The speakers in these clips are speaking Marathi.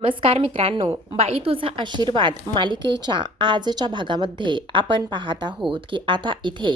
नमस्कार मित्रांनो, बाई तुझा आशीर्वाद मालिकेच्या आजच्या भागामध्ये आपण पाहत आहोत की आता इथे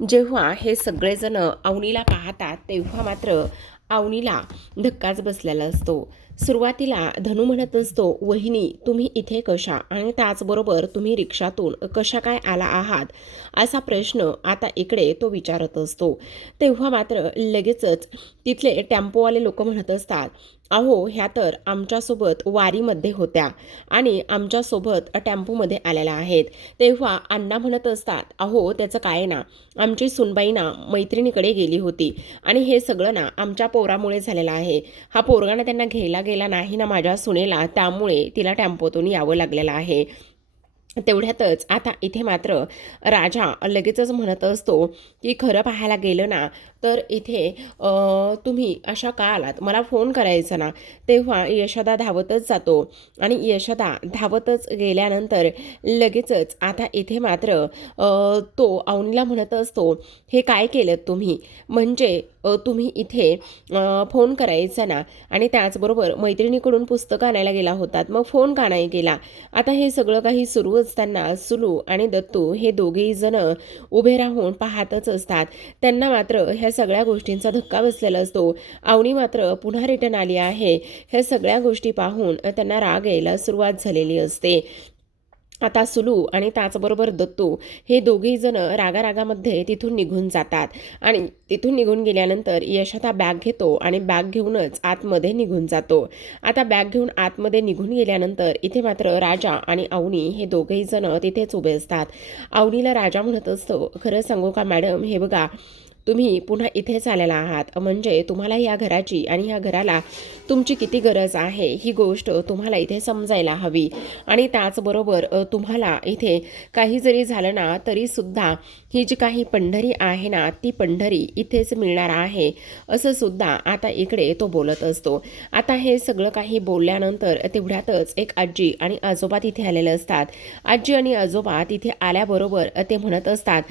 जेव्हा हे सगळेजण अवनीला पाहतात तेव्हा मात्र अवनीला धक्काच बसलेला असतो. सुरुवातीला धनू म्हणत असतो, वहिनी तुम्ही इथे कशा आणि त्याचबरोबर तुम्ही रिक्षातून कशा काय आला आहात असा प्रश्न आता इकडे तो विचारत असतो. तेव्हा मात्र लगेचच तिथले टेम्पोवाले लोक म्हणत असतात, अहो ह्या तर आमच्यासोबत वारीमध्ये होत्या आणि आमच्यासोबत टेम्पोमध्ये आलेल्या आहेत. तेव्हा अण्णा म्हणत असतात, अहो त्याचं काय ना, आमची सुनबाई ना मैत्रिणीकडे गेली होती आणि हे सगळं ना आमच्या पोरामुळे झालेलं आहे. हा पोरगा ना त्यांना घ्यायला गेला नाही ना माझ्या सुनेला, त्यामुळे तिला टेम्पोतून यावं लागलेलं आहे. तेवढ्यातच आता इथे मात्र राजा लगेचच म्हणत असतो की खरं पाहायला गेलं ना तर इथे तुम्ही अशा का आलात, मला फोन करायचा ना. तेव्हा यशोदा धावतच जातो आणि यशोदा धावतच गेल्यानंतर लगेचच आता इथे मात्र तो अवनीला म्हणत असतो, हे काय केलं तुम्ही, म्हणजे तुम्ही इथे फोन करायचा ना आणि त्याचबरोबर मैत्रिणीकडून पुस्तकं आणायला गेला होतात, मग फोन का नाही केला. आता हे सगळं काही सुरू असताना सुलू आणि दत्तू हे दोघेही जण उभे राहून पाहतच असतात. त्यांना मात्र ह्या सगळ्या गोष्टींचा धक्का बसलेला असतो. अवनी मात्र पुन्हा रिटर्न आली आहे. ह्या सगळ्या गोष्टी पाहून त्यांना राग यायला सुरुवात झालेली असते. आता सुलू आणि त्याचबरोबर दत्तू हे दोघेही जण रागारागामध्ये तिथून निघून जातात आणि तिथून निघून गेल्यानंतर यशोदा बॅग घेतो आणि बॅग घेऊनच आतमध्ये निघून जातो. आता बॅग घेऊन आतमध्ये निघून गेल्यानंतर इथे मात्र राजा आणि अवनी हे दोघेही जण तिथेच उभे असतात. अवनीला राजा म्हणत असतो, खरं सांगू का मॅडम, हे बघा तुम्ही पुन्हा इथेच आलेला आहात, म्हणजे तुम्हाला या घराची आणि ह्या घराला तुमची किती गरज आहे ही गोष्ट तुम्हाला इथे समजायला हवी. आणि त्याचबरोबर तुम्हाला इथे काही जरी झालं ना तरीसुद्धा ही जी काही पंढरी आहे ना ती पंढरी इथेच मिळणार आहे असं सुद्धा आता इकडे तो बोलत असतो. आता हे सगळं काही बोलल्यानंतर तेवढ्यातच एक आजी आणि आजोबा तिथे आलेले असतात. आजी आणि आजोबा तिथे आल्याबरोबर ते म्हणत असतात,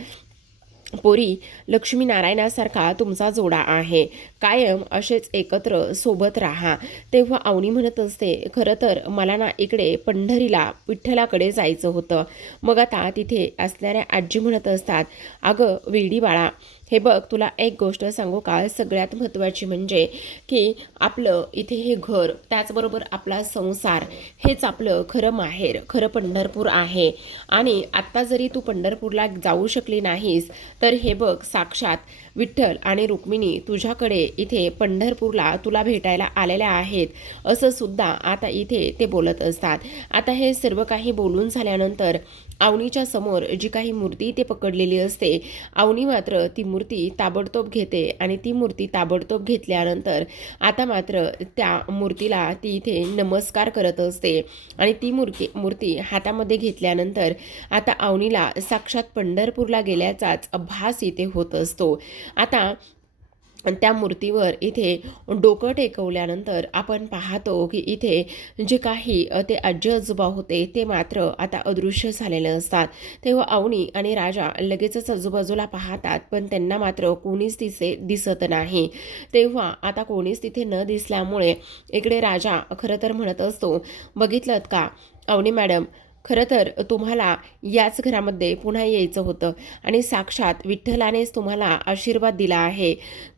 पोरी लक्ष्मीनारायणासारखा तुमचा जोडा आहे, कायम असेच एकत्र सोबत राहा. तेव्हा अवनी म्हणत असते, खरं तर मला ना इकडे पंढरीला विठ्ठलाकडे जायचं होतं. मग आता तिथे असणाऱ्या आजी म्हणत असतात, अगं वेडी बाळा, हे बघ तुला एक गोष्ट सांगू का, सगळ्यात महत्त्वाची म्हणजे की आपलं इथे हे घर त्याचबरोबर आपला संसार हेच आपलं खरं माहेर, खरं पंढरपूर आहे. आणि आत्ता जरी तू पंढरपूरला जाऊ शकली नाहीस तर हे बघ साक्षात विठ्ठल आणि रुक्मिणी तुझ्याकडे इथे पंढरपूरला तुला भेटायला आलेल्या आहेत असं सुद्धा आता इथे ते बोलत असतात. आता हे सर्व काही बोलून झाल्यानंतर अवनीच्या समोर जी काही मूर्ती ते पकडलेली असते, अवनी मात्र ती मूर्ती ताबडतोब घेते आणि ती मूर्ती ताबडतोब घेतल्यानंतर आता मात्र त्या मूर्तीला ती इथे नमस्कार करत असते आणि ती मूर्ती हातामध्ये घेतल्यानंतर आता अवनीला साक्षात पंढरपूरला गेल्याचाच भास इथे होत असतो. आता त्या मूर्तीवर इथे डोकं टेकवल्यानंतर आपण पाहतो की इथे जे काही ते आजी आजोबा होते ते मात्र आता अदृश्य झालेले असतात. तेव्हा अवनी आणि राजा लगेचच आजूबाजूला पाहतात, पण त्यांना मात्र कोणीच दिसत नाही. तेव्हा आता कोणीच तिथे न दिसल्यामुळे इकडे राजा खरं तर म्हणत असतो, बघितलं का अवनी मॅडम, खरं तर तुम्हाला याच घरामध्ये पुन्हा यायचं होतं आणि साक्षात विठ्ठलानेच तुम्हाला आशीर्वाद दिला आहे.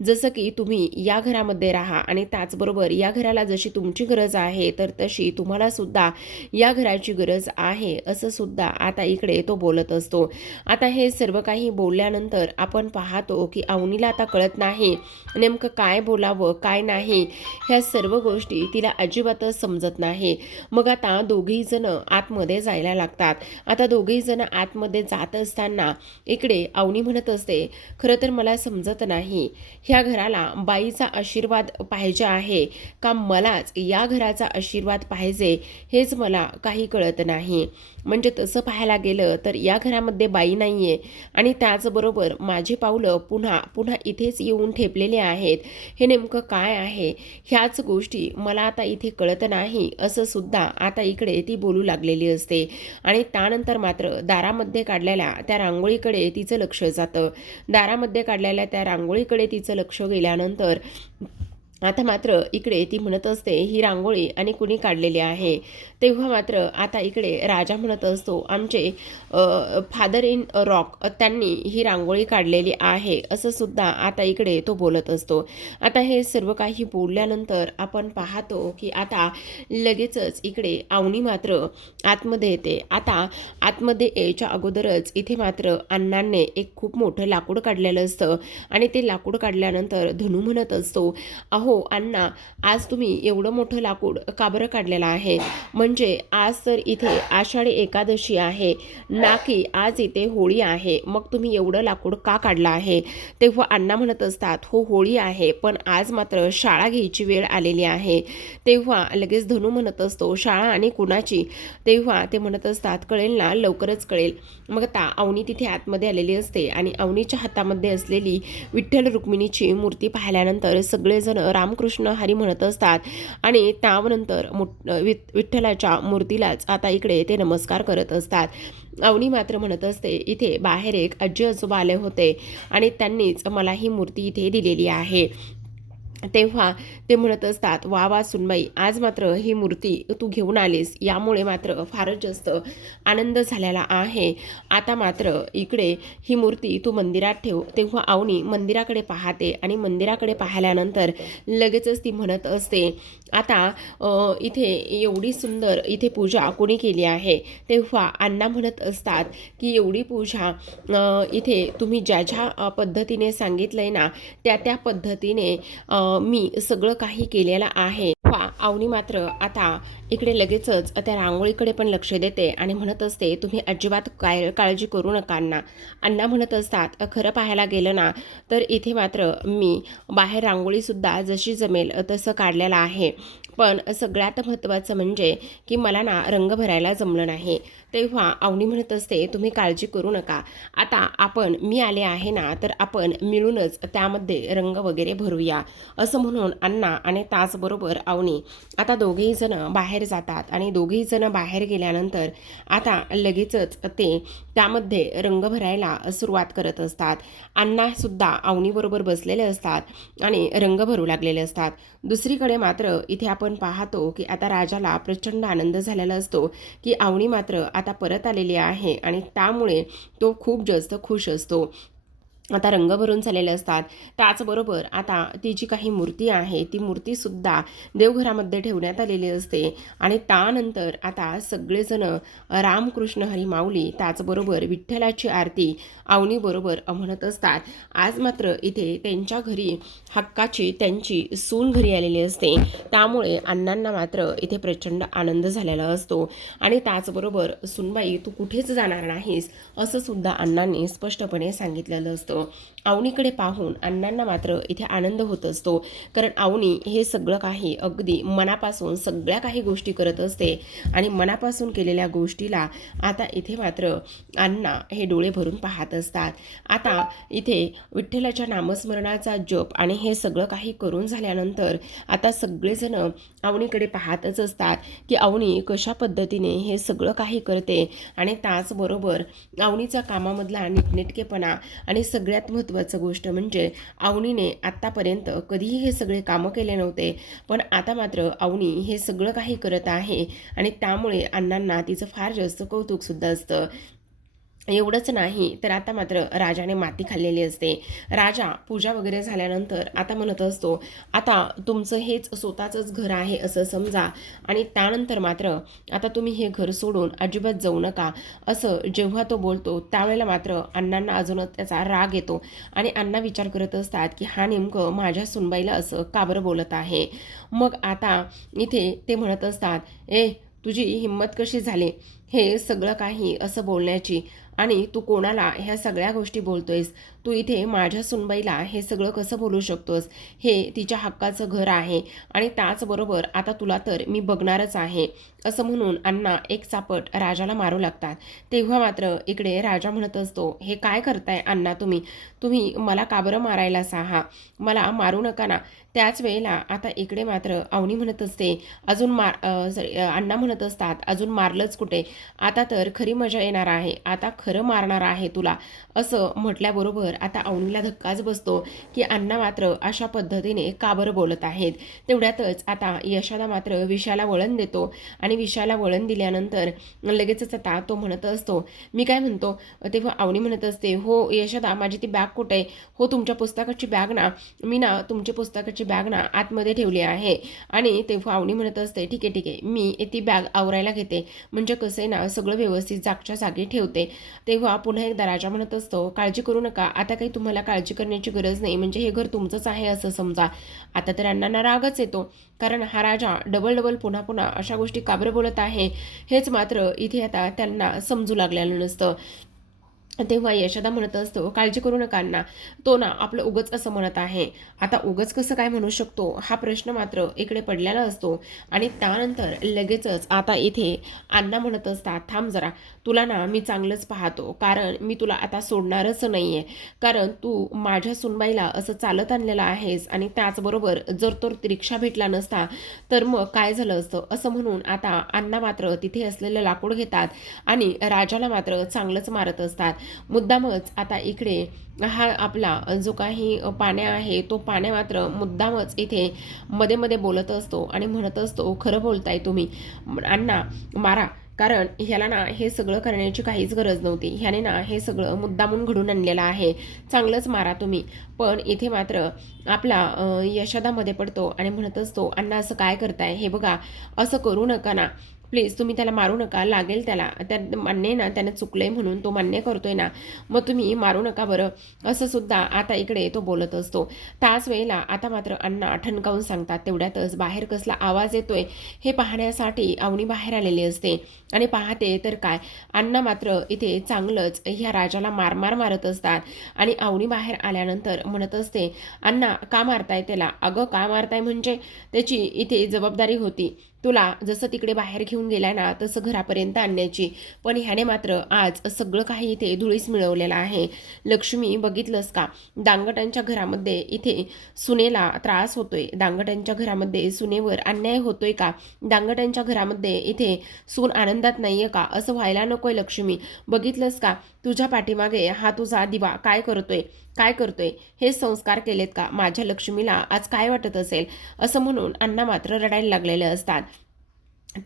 जसं की तुम्ही या घरामध्ये राहा आणि त्याचबरोबर या घराला जशी तुमची गरज आहे तर तशी तुम्हाला सुद्धा या घराची गरज आहे असं सुद्धा आता इकडे तो बोलत असतो. आता हे सर्व काही बोलल्यानंतर आपण पाहतो की अवनीला आता कळत नाही नेमकं काय बोलावं काय नाही, ह्या सर्व गोष्टी तिला अजिबातच समजत नाही. मग आता दोघेही जण आतमध्ये जायला लागतात. आता दोघेही जण आतमध्ये जात असताना इकडे अवनी म्हणत असते, खरं तर मला समजत नाही ह्या घराला बाईचा आशीर्वाद पाहिजे आहे का मलाच या घराचा आशीर्वाद पाहिजे, हेच मला काही कळत नाही. म्हणजे तसं पाहायला गेलं तर या घरामध्ये बाई नाहीये आणि त्याचबरोबर माझी पावलं पुन्हा पुन्हा इथेच येऊन ठेपलेले आहेत. हे नेमकं काय आहे, ह्याच गोष्टी मला आता इथे कळत नाही असं सुद्धा आता इकडे ती बोलू लागलेली असते. आणि त्यानंतर मात्र दारामध्ये काढलेल्या त्या रांगोळीकडे तिचं लक्ष जातं. दारामध्ये काढलेल्या त्या रांगोळीकडे तिचं लक्ष गेल्यानंतर आता मात्र इकडे ती म्हणत असते ही रांगोळी आणि कुणी काढलेली आहे. तेव्हा मात्र आता इकडे राजा म्हणत असतो आमचे फादर इन रॉक त्यांनी ही रांगोळी काढलेली आहे असं सुद्धा आता इकडे तो बोलत असतो. आता हे सर्व काही बोलल्यानंतर आपण पाहतो की आता लगेचच इकडे अवनी मात्र आतमध्ये येते. आता आतमध्ये यायच्या अगोदरच इथे मात्र अण्णांनी एक खूप मोठं लाकूड काढलेलं असतं आणि ते लाकूड काढल्यानंतर धनू म्हणत असतो हो अण्णा, आज तुम्ही एवढं मोठं लाकूड का बरं काढलेलं आहे? म्हणजे आज तर इथे आषाढी एकादशी आहे ना, की आज इथे होळी आहे. मग तुम्ही एवढं लाकूड का काढलं आहे? तेव्हा अण्णा म्हणत असतात हो होळी आहे, पण आज मात्र शाळा घ्यायची वेळ आलेली आहे. तेव्हा लगेच धनू म्हणत असतो शाळा आणि कुणाची? तेव्हा ते म्हणत असतात कळेल ना, लवकरच कळेल. मग आता अवनी तिथे आतमध्ये आलेली असते आणि अवनीच्या हातामध्ये असलेली विठ्ठल रुक्मिणीची मूर्ती पाहिल्यानंतर सगळेजण रामकृष्ण हरी म्हणत असतात आणि त्यानंतर विठ्ठलाच्या मूर्तीलाच आता इकडे ते नमस्कार करत असतात. अवनी मात्र म्हणत असते इथे बाहेर एक आजी आजोबा आले होते आणि त्यांनीच मला ही मूर्ती इथे दिलेली आहे. तेव्हा ते म्हणत असतात वा वा सुनबाई, आज मात्र ही मूर्ती तू घेऊन आलीस यामुळे मात्र फारच जास्त आनंद झालेला आहे. आता मात्र इकडे ही मूर्ती तू मंदिरात ठेव. तेव्हा अवनी मंदिराकडे पाहते आणि मंदिराकडे पाहिल्यानंतर लगेचच ती म्हणत असते आता इथे एवढी सुंदर इथे पूजा कोणी केली आहे? तेव्हा अण्णा म्हणत असतात की एवढी पूजा इथे तुम्ही ज्या ज्या पद्धतीने सांगितलंय ना त्या पद्धतीने मी सगळं काही केलेलं आहे. अवनी मात्र आता इकडे लगेचच त्या रांगोळीकडे पण लक्ष देते आणि म्हणत असते तुम्ही अजिबात काळजी करू नका अण्णा. अण्णा म्हणत असतात खरं पाहायला गेलं ना तर इथे मात्र मी बाहेर रांगोळीसुद्धा जशी जमेल तसं काढलेलं आहे, पण सगळ्यात महत्त्वाचं म्हणजे की मला ना रंग भरायला जमलं नाही. तेव्हा अवनी म्हणत असते तुम्ही काळजी करू नका, आता मी आले आहे ना तर आपण मिळूनच त्यामध्ये रंग वगैरे भरूया असं म्हणून अण्णा आणि त्याचबरोबर अवनी आता दोघेही जण बाहेर जातात आणि दोघेही जण बाहेर गेल्यानंतर आता लगेचच ते त्यामध्ये रंग भरायला सुरुवात करत असतात. अण्णासुद्धा अवनीबरोबर बसलेले असतात आणि रंग भरू लागलेले असतात. दुसरीकडे मात्र इथे आपण पाहतो की आता राजाला प्रचंड आनंद झालेला असतो की अवनी मात्र आता परत आलेली आहे आणि त्यामुळे तो खूप जास्त खुश असतो. आता रंग भरून झालेले असतात. त्याचबरोबर आता ती जी काही मूर्ती आहे ती मूर्तीसुद्धा देवघरामध्ये ठेवण्यात आलेली असते आणि त्यानंतर आता सगळेजण रामकृष्ण हरी माऊली त्याचबरोबर विठ्ठलाची आरती अवनीबरोबर म्हणत असतात. आज मात्र इथे त्यांच्या घरी हक्काची त्यांची सून घरी आलेली असते, त्यामुळे अण्णांना मात्र इथे प्रचंड आनंद झालेला असतो आणि त्याचबरोबर सुनबाई तू कुठेच जाणार नाहीस असं सुद्धा अण्णांनी स्पष्टपणे सांगितलेलं असतं. अवनीकडे पाहून अण्णांना मात्र इथे आनंद होत असतो, कारण अवनी हे सगळं काही अगदी मनापासून सगळ्या काही गोष्टी करत असते आणि मनापासून केलेल्या गोष्टीला आता इथे मात्र अण्णा हे डोळे भरून पाहत असतात. आता इथे विठ्ठलाच्या नामस्मरणाचा जप आणि हे सगळं काही करून झाल्यानंतर आता सगळेजण अवनीकडे पाहतच असतात की अवनी कशा पद्धतीने हे सगळं काही करते आणि त्याचबरोबर अवनीचा कामामधला नीटनेटकेपणा आणि सगळ्यात महत्त्वाचं गोष्ट म्हणजे अवनीने आत्तापर्यंत कधीही हे सगळे कामं केले नव्हते, पण आता मात्र अवनी हे सगळं काही करत आहे आणि त्यामुळे अण्णांना तिचं फार जास्त कौतुकसुद्धा असतं. एवढंच नाही तर आता मात्र राजाने माती खाल्लेली असते. राजा पूजा वगैरे झाल्यानंतर आता म्हणत असतो आता तुमचं हेच स्वतःचंच घर आहे असं समजा आणि त्यानंतर मात्र आता तुम्ही हे घर सोडून अजिबात जाऊ नका असं जेव्हा तो बोलतो त्यावेळेला मात्र अण्णांना अजूनच त्याचा राग येतो आणि अण्णा विचार करत असतात की हा नेमकं माझ्या सुनबाईला असं का बरं बोलत आहे. मग आता इथे ते म्हणत असतात तुझी हिंमत कशी झाली हे सगळं काही असं बोलण्याची, आणि तू कोणाला ह्या सगळ्या गोष्टी बोलतोयस? तू इथे माझ्या सुनबाईला हे सगळं कसं बोलू शकतोस? हे तिच्या हक्काचं घर आहे आणि त्याचबरोबर आता तुला तर मी बघणारच आहे असं म्हणून अण्णा एक चापट राजाला मारू लागतात. तेव्हा मात्र इकडे राजा म्हणत असतो हे काय करताय अण्णा तुम्ही मला का बरं मारायला साहा? मला मारू नका ना. त्याच वेळेला आता इकडे मात्र अवनी म्हणत असते अजून अण्णा म्हणत असतात अजून मारलंच कुठे? आता तर खरी मजा येणार आहे, आता खरं मारणार आहे तुला, असं म्हटल्याबरोबर आता अवनीला धक्काच बसतो की अण्णा मात्र अशा पद्धतीने का बरं बोलत आहेत. तेवढ्यातच आता यशोदा मात्र विशाला वळण देतो आणि विशाला वळण दिल्यानंतर लगेचच आता तो म्हणत असतो, मी काय म्हणतो. तेव्हा अवनी म्हणत असते, हो यशोदा माझी ती बॅग कुठे आहे. हो तुमच्या पुस्तकाची बॅग ना, मी ना तुमची पुस्तकाची बॅग ना आतमध्ये ठेवली आहे. आणि तेव्हा अवनी म्हणत असते, ठीक आहे ठीक आहे, मी ती बॅग आवरायला घेते, म्हणजे कसं आहे ना सगळं व्यवस्थित जागच्या जागी ठेवते. तेव्हा पुन्हा एकदा राजा म्हणत असतो, काळजी करू नका, आता काही तुम्हाला काळजी करण्याची गरज नाही, म्हणजे हे घर तुमचंच आहे असं समजा. आता तर अण्णांना रागच येतो, कारण हा राजा डबल डबल पुन्हा पुन्हा अशा गोष्टी का बरं बोलत आहे हेच मात्र इथे आता त्यांना समजू लागलेलं नसतं. तेव्हा यशोदा म्हणत असतो, काळजी करू नका अण्णा, तो ना आपलं उगच असं म्हणत आहे. आता उगच कसं काय म्हणू शकतो हा प्रश्न मात्र इकडे पडलेला असतो. आणि त्यानंतर लगेचच आता इथे अण्णा म्हणत असतात, थांब जरा, तुला ना मी चांगलंच पाहतो, कारण मी तुला आता सोडणारच नाहीये. कारण तू माझ्या सुनबाईला असं चालत आणलेलं आहेस आणि त्याचबरोबर जर तो रिक्षा भेटला नसता तर मग काय झालं असतं, असं म्हणून आता अण्णा मात्र तिथे असलेलं लाकूड घेतात आणि राजाला मात्र चांगलंच मारत असतात. मुद्दामच आता इकडे हा आपला जो काही पाण्या आहे तो पाण्या मात्र मुद्दामच इथे मध्ये मध्ये बोलत असतो आणि म्हणत असतो, खरं बोलताय तुम्ही अण्णा, मारा, कारण ह्याला ना हे सगळं करण्याची काहीच गरज नव्हती, ह्याने ना हे सगळं मुद्दामून घडून आणलेलं आहे, चांगलंच मारा तुम्ही. पण इथे मात्र आपला यशोदामध्ये पडतो आणि म्हणत असतो, अण्णा असं काय करताय, हे बघा असं करू नका ना प्लीज, तुम्ही त्याला मारू नका, लागेल त्याला, त्या मान्य ना त्याने चुकलंय म्हणून तो मान्य करतोय ना, मग तुम्ही मारू नका बरं, असं सुद्धा आता इकडे तो बोलत असतो. त्याच वेळेला आता मात्र अण्णा ठणकावून सांगतात. तेवढ्यातच बाहेर कसला आवाज येतोय हे पाहण्यासाठी अवनी बाहेर आलेली असते आणि पाहते तर काय, अण्णा मात्र इथे चांगलंच ह्या राजाला मारमार मारत असतात. आणि अवनी बाहेर आल्यानंतर म्हणत असते, अण्णा का मारताय त्याला. अगं का मारताय म्हणजे त्याची इथे जबाबदारी होती, तुला जसं तिकडे बाहेर घेऊन गेलाय ना तसं घरापर्यंत आणण्याची, पण ह्याने मात्र आज सगळं काही इथे धुळीस मिळवलेलं आहे. लक्ष्मी बघितलंस का, दांगटांच्या घरामध्ये इथे सुनेला त्रास होतोय, दांगटांच्या घरामध्ये सुनेवर अन्याय होतोय का, दांगटांच्या घरामध्ये इथे सून आनंदात नाहीये का, असं व्हायला नकोय लक्ष्मी. बघितलंस का तुझ्या पाठीमागे हा तुझा दिवा काय करतोय, काय करतोय, हे संस्कार केलेत का, माझ्या लक्ष्मीला आज काय वाटत असेल, असं म्हणून अण्णा मात्र रडायला लागलेले असतात.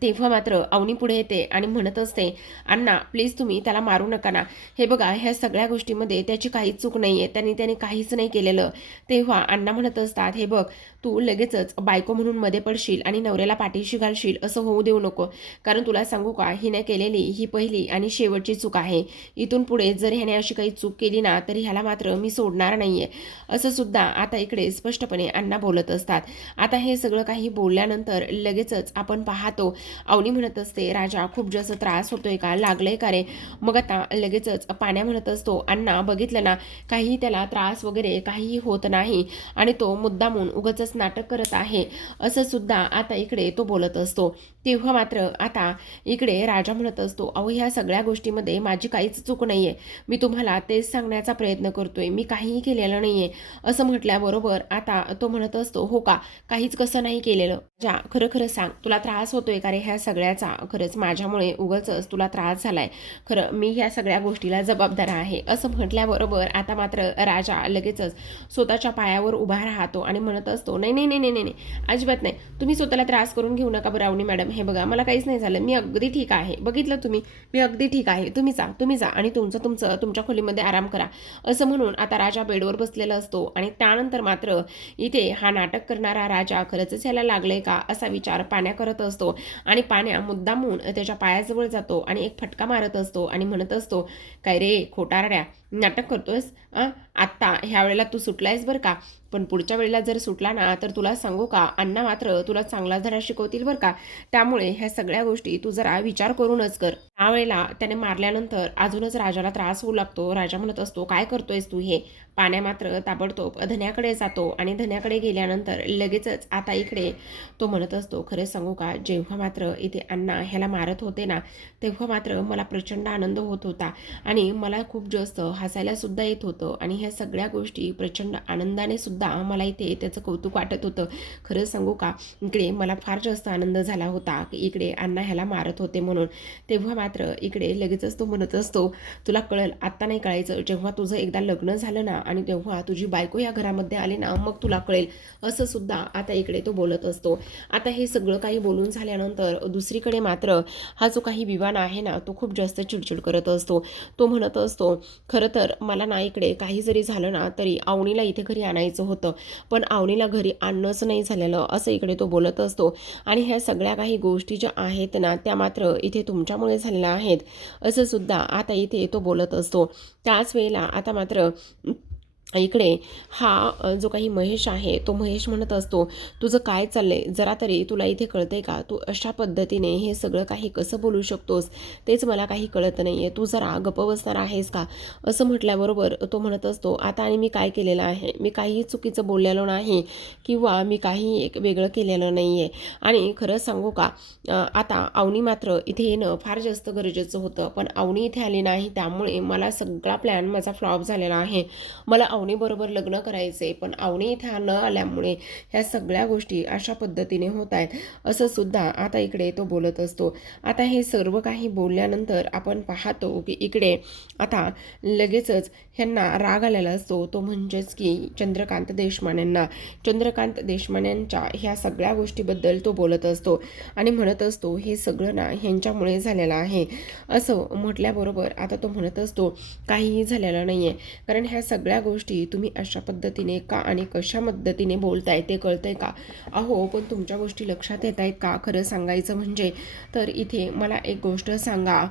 तेव्हा मात्र अवनी पुढे येते आणि म्हणत असते, अण्णा प्लीज तुम्ही त्याला मारू नका ना, हे बघा ह्या सगळ्या गोष्टीमध्ये त्याची काहीच चूक नाहीये, त्याने काहीच नाही केलेलं. तेव्हा अण्णा म्हणत असतात, हे बघ तू लगेचच बायको म्हणून मध्ये पडशील आणि नवऱ्याला पाठीशी घालशील, असं होऊ देऊ नको, कारण तुला सांगू का, हिने केलेली ही पहिली आणि शेवटची चूक आहे. इथून पुढे जर ह्याने अशी काही चूक केली ना तर ह्याला मात्र मी सोडणार नाहीये, असं सुद्धा आता इकडे स्पष्टपणे अण्णा बोलत असतात. आता हे सगळं काही बोलल्यानंतर लगेचच आपण पाहतो अवनी म्हणत असते, राजा खूप जास्त त्रास होतोय का, लागलंय का रे. मग आता लगेचच पाण्या म्हणत असतो, अण्णा बघितलं ना, काही त्याला त्रास वगैरे काहीही होत नाही आणि तो मुद्दामून उगाचच नाटक करत आहे, असं सुद्धा आता इकडे तो बोलत असतो. तेव्हा मात्र आता इकडे राजा म्हणत असतो, अहो ह्या सगळ्या गोष्टीमध्ये माझी काहीच चूक नाहीये, मी तुम्हाला तेच सांगण्याचा प्रयत्न करतोय, मी काहीही केलेलं नाहीये, असं म्हटल्याबरोबर आता तो म्हणत असतो, हो का, काहीच कसं नाही केलेलं, जा खरं खरं सांग, तुला त्रास होतोय का रे ह्या सगळ्याचा, खरंच माझ्यामुळे उगाचच तुला त्रास झालाय, खरं मी ह्या सगळ्या गोष्टीला जबाबदार आहे, असं म्हटल्याबरोबर आता मात्र राजा लगेचच स्वतःच्या पायावर उभा राहतो आणि म्हणत असतो, नाही नाही नाही नाही नाही, अजिबात नाही, तुम्ही स्वतःला त्रास करून घेऊ नका बरं अवनी मॅडम, हे बघा मला काहीच नाही झालं, मी अगदी ठीक आहे, बघितलं तुम्ही, मी अगदी ठीक आहे, तुम्ही जा आणि तुमच्या खोलीमध्ये आराम करा, असं म्हणून आता राजा बेडवर बसलेला असतो. आणि त्यानंतर मात्र इथे हा नाटक करणारा राजा खरंच याला लागलंय का असा विचार पाण्या करत असतो आणि पाण्या मुद्दामून त्याच्या पायाजवळ जातो आणि एक फटका मारत असतो आणि म्हणत असतो, काय रे खोटारड्या, नाटक करतोयस, आत्ता ह्या वेळेला तू सुटलायस बरं का, पण पुढच्या वेळेला जर सुटला ना तर तुला सांगू का, अण्णा मात्र तुला चांगला धडा शिकवतील बरं का, त्यामुळे ह्या सगळ्या गोष्टी तू जरा विचार करूनच कर. त्यावेळेला त्याने मारल्यानंतर अजूनच राजाला त्रास होऊ लागतो. राजा म्हणत असतो, काय करतोयस तू हे. पाण्या मात्र ताबडतोब धन्याकडे जातो आणि धन्याकडे गेल्यानंतर लगेचच आता इकडे तो म्हणत असतो, खरे सांगू का, जेव्हा मात्र इथे अण्णा ह्याला मारत होते ना तेव्हा मात्र मला प्रचंड आनंद होत होता आणि मला खूप जास्त हसायला सुद्धा येत होतं आणि ह्या सगळ्या गोष्टी प्रचंड आनंदाने सुद्धा सुद्धा मला इथे त्याचं कौतुक वाटत होतं. खरं सांगू का, इकडे मला फार जास्त आनंद झाला होता की इकडे अण्णा ह्याला मारत होते म्हणून. तेव्हा मात्र इकडे लगेचच तो म्हणत असतो, तुला कळेल, आत्ता नाही कळायचं, जेव्हा तुझं एकदा लग्न झालं ना आणि तेव्हा तुझी बायको या घरामध्ये आली ना मग तुला कळेल, असं सुद्धा आता इकडे तो बोलत असतो. आता हे सगळं काही बोलून झाल्यानंतर दुसरीकडे मात्र हा जो काही विवान आहे ना तो खूप जास्त चिडचिड करत असतो. तो म्हणत असतो, खरं तर मला ना इकडे काही जरी झालं ना तरी अवनीला इथे घरी आणायचं होतं, पण अवनीला घरी आणणंच नाही झालेलं, असं इकडे तो बोलत असतो. आणि ह्या सगळ्या काही गोष्टी ज्या आहेत ना त्या मात्र इथे तुमच्यामुळे झालेल्या आहेत, असं सुद्धा आता इथे तो बोलत असतो. त्याच वेळेला आता मात्र इकडे हा जो काही महेश आहे तो महेश म्हणत असतो, तुझं काय चाललंय, जरा तरी तुला इथे कळतंय का, तू अशा पद्धतीने हे सगळं काही कसं बोलू शकतोस, तेच मला काही कळत नाही आहे, तू जरा गप्प बसणार आहेस का. असं म्हटल्याबरोबर तो म्हणत असतो, आता आणि मी काय केलेलं आहे, मी काहीही चुकीचं बोललेलो नाही किंवा मी काही एक वेगळं केलेलं नाही आहे. आणि खरं सांगू का, आता अवनी मात्र इथे येणं फार जास्त गरजेचं होतं, पण अवनी इथे आली नाही त्यामुळे मला सगळा प्लॅन माझा फ्लॉप झालेला आहे. मला अवनीबरोबर लग्न करायचे, पण अवनी इथे न आल्यामुळे ह्या सगळ्या गोष्टी अशा पद्धतीने होत आहेत, असं सुद्धा आता इकडे तो बोलत असतो. आता हे सर्व काही बोलल्यानंतर आपण पाहतो की इकडे आता लगेचच ह्यांना राग आलेला असतो, तो म्हणजेच की चंद्रकांत देशमान्यांना. चंद्रकांत देशमान्यांच्या ह्या सगळ्या गोष्टीबद्दल तो बोलत असतो आणि म्हणत असतो, हे सगळं ना ह्यांच्यामुळे झालेलं आहे. असं म्हटल्याबरोबर आता तो म्हणत असतो, काहीही झालेलं नाही आहे, कारण ह्या सगळ्या गोष्टी तुम्ही अशा पद्धतीने का आणि कशा पद्धतीने बोलताय ते कळतंय का. अहो पण तुमच्या गोष्टी लक्षात येत आहेत का, खरं सांगायचं म्हणजे. तर इथे मला एक गोष्ट सांगा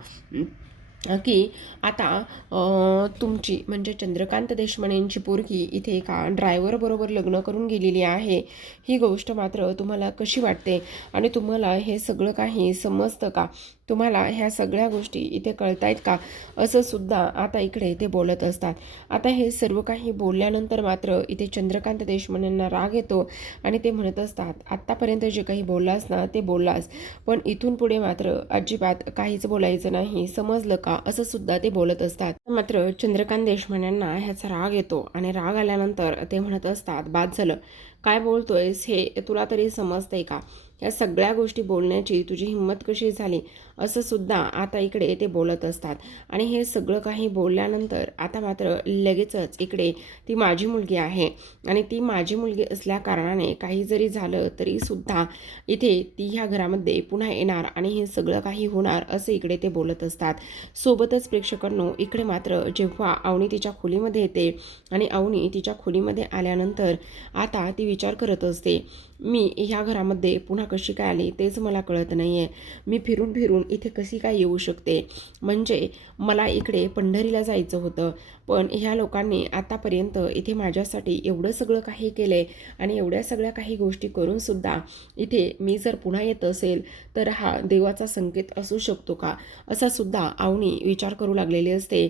की आता तुमची म्हणजे चंद्रकांत देशमानेंची पोरगी इथे एका ड्रायव्हरबरोबर लग्न करून गेलेली आहे, ही गोष्ट मात्र तुम्हाला कशी वाटते आणि तुम्हाला हे सगळं काही समजतं का, तुम्हाला ह्या सगळ्या गोष्टी इथे कळतायत का, असं सुद्धा आता इकडे ते बोलत असतात. आता हे सर्व काही बोलल्यानंतर मात्र इथे चंद्रकांत देशमानेंना राग येतो आणि ते म्हणत असतात, आत्तापर्यंत जे काही बोललास ना ते बोललास, पण इथून पुढे मात्र अजिबात काहीच बोलायचं नाही, समजलं का, असं सुद्धा ते बोलत असतात. मात्र चंद्रकांत देशमानेंना ह्याचा राग येतो आणि राग आल्यानंतर ते म्हणत असतात, बाद झालं, काय बोलतोयस हे तुला तरी समजतंय का, या सगळ्या गोष्टी बोलण्याची तुझी हिंमत कशी झाली, असं सुद्धा आता इकडे ते बोलत असतात. आणि हे सगळं काही बोलल्यानंतर आता मात्र लगेचच इकडे ती माझी मुलगी आहे आणि ती माझी मुलगी असल्या कारणाने काही जरी झालं तरी सुद्धा इथे ती ह्या घरामध्ये पुन्हा येणार आणि हे सगळं काही होणार, असं इकडे ते बोलत असतात. सोबतच प्रेक्षकांनो इकडे मात्र जेव्हा अवनी तिच्या खोलीमध्ये येते आणि अवनी तिच्या खोलीमध्ये आल्यानंतर आता ती विचार करत असते, मी ह्या घरामध्ये पुन्हा कशी काय आली तेच मला कळत नाही आहे, मी फिरून फिरून इथे कशी काय येऊ शकते, म्हणजे मला इकडे पंढरीला जायचं होतं, पण ह्या लोकांनी आतापर्यंत इथे माझ्यासाठी एवढं सगळं काही केलं आहे आणि एवढ्या सगळ्या काही गोष्टी करूनसुद्धा इथे मी जर पुन्हा येत असेल तर हा देवाचा संकेत असू शकतो का, असा सुद्धा अवनी विचार करू लागलेली असते.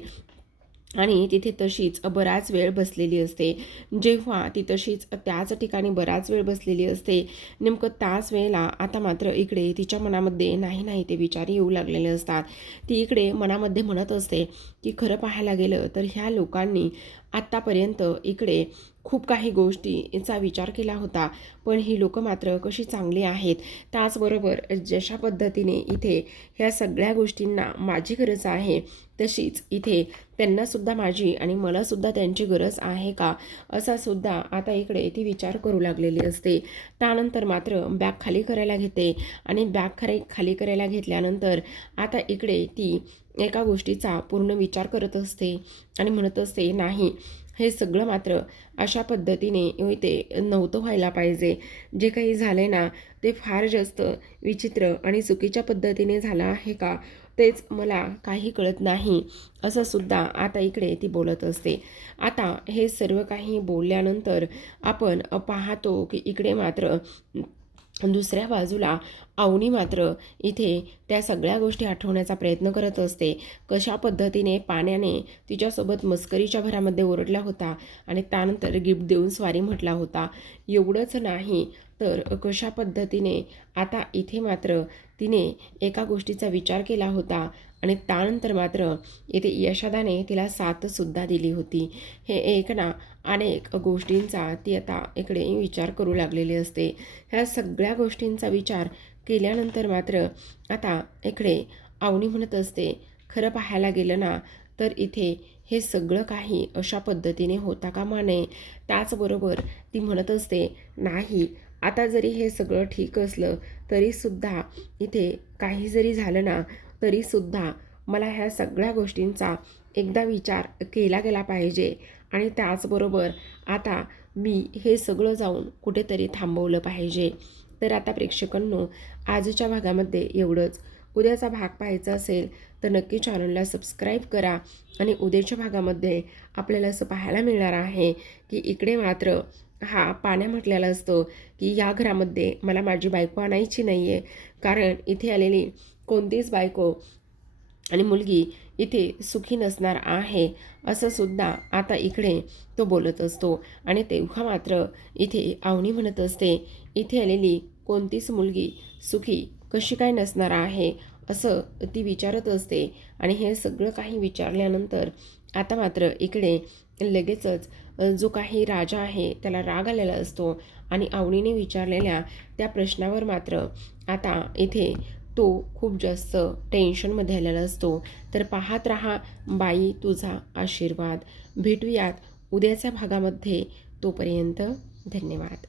आणि तिथे तशीच बराच वेळ बसलेली असते. जेव्हा ती तशीच त्याच ठिकाणी बराच वेळ बसलेली असते, नेमकं त्याच वेळेला आता मात्र इकडे तिच्या मनामध्ये नाही नाही ते विचार येऊ लागलेले असतात. ती इकडे मनामध्ये म्हणत असते की खरं पाहायला गेलं तर ह्या लोकांनी आत्तापर्यंत इकडे खूप काही गोष्टीचा विचार केला होता, पण ही लोकं मात्र कशी चांगली आहेत. त्याचबरोबर जशा पद्धतीने इथे ह्या सगळ्या गोष्टींना माझी गरज आहे, तशीच इथे त्यांनासुद्धा माझी आणि मलासुद्धा त्यांची गरज आहे का, असा सुद्धा आता इकडे ती विचार करू लागलेली असते. त्यानंतर मात्र बॅग खाली करायला घेते आणि बॅग खाली करायला घेतल्यानंतर आता इकडे ती एका गोष्टीचा पूर्ण विचार करत असते आणि म्हणत असते, नाही, हे सगळं मात्र अशा पद्धतीने ते नव्हतं व्हायला पाहिजे, जे काही झाले ना ते फार जास्त विचित्र आणि चुकीच्या पद्धतीने झालं आहे का, तेच मला काही कळत नाही, असं सुद्धा आता इकडे ती बोलत असते. आता हे सर्व काही बोलल्यानंतर आपण पाहतो की इकडे मात्र दुसऱ्या बाजूला अवनी मात्र इथे त्या सगळ्या गोष्टी आठवण्याचा प्रयत्न करत असते. कशा पद्धतीने पाण्याने तिच्यासोबत मस्करीच्या भरामध्ये ओरडला होता आणि त्यानंतर गिफ्ट देऊन स्वारी म्हटला होता. एवढंच नाही तर कशा पद्धतीने आता इथे मात्र तिने एका गोष्टीचा विचार केला होता आणि त्यानंतर मात्र इथे यशोदाने तिला साथसुद्धा दिली होती. हे एक ना अनेक गोष्टींचा ती आता इकडे विचार करू लागलेली असते. ह्या सगळ्या गोष्टींचा विचार केल्यानंतर मात्र आता इकडे अवनी म्हणत असते, खरं पाहायला गेलं ना तर इथे हे सगळं काही अशा पद्धतीने होता कामा नये. त्याचबरोबर ती म्हणत असते, नाही आता जरी हे सगळं ठीक असलं तरीसुद्धा इथे काही जरी झालं ना तरीसुद्धा मला ह्या सगळ्या गोष्टींचा एकदा विचार केला गेला पाहिजे आणि त्याचबरोबर आता मी हे सगळं जाऊन कुठेतरी थांबवलं पाहिजे. तर आता प्रेक्षकांनो, आजच्या भागामध्ये एवढंच. उद्याचा भाग पाहायचा असेल तर नक्की चॅनलला सबस्क्राईब करा. आणि उद्याच्या भागामध्ये आपल्याला असं पाहायला मिळणार आहे की इकडे मात्र हा पाण्या म्हटलेला असतो की या घरामध्ये मला माझी बायको आणायची नाही आहे, कारण इथे आलेली कोणतीच बायको आणि मुलगी इथे सुखी नसणार आहे, असं सुद्धा आता इकडे तो बोलत असतो. आणि तेव्हा मात्र इथे अवनी म्हणत असते, इथे आलेली कोणतीच मुलगी सुखी कशी काय नसणार आहे, असं ती विचारत असते. आणि हे सगळं काही विचारल्यानंतर आता मात्र इकडे लगेचच जो काही राजा आहे त्याला राग आलेला असतो आणि अवनीने विचारलेल्या त्या प्रश्नावर मात्र आता इथे तो खूप जास्त टेन्शनमध्ये आलेला असतो. तर पाहत रहा बाई तुझा आशीर्वाद. भेटूयात उद्याच्या भागामध्ये. तोपर्यंत धन्यवाद.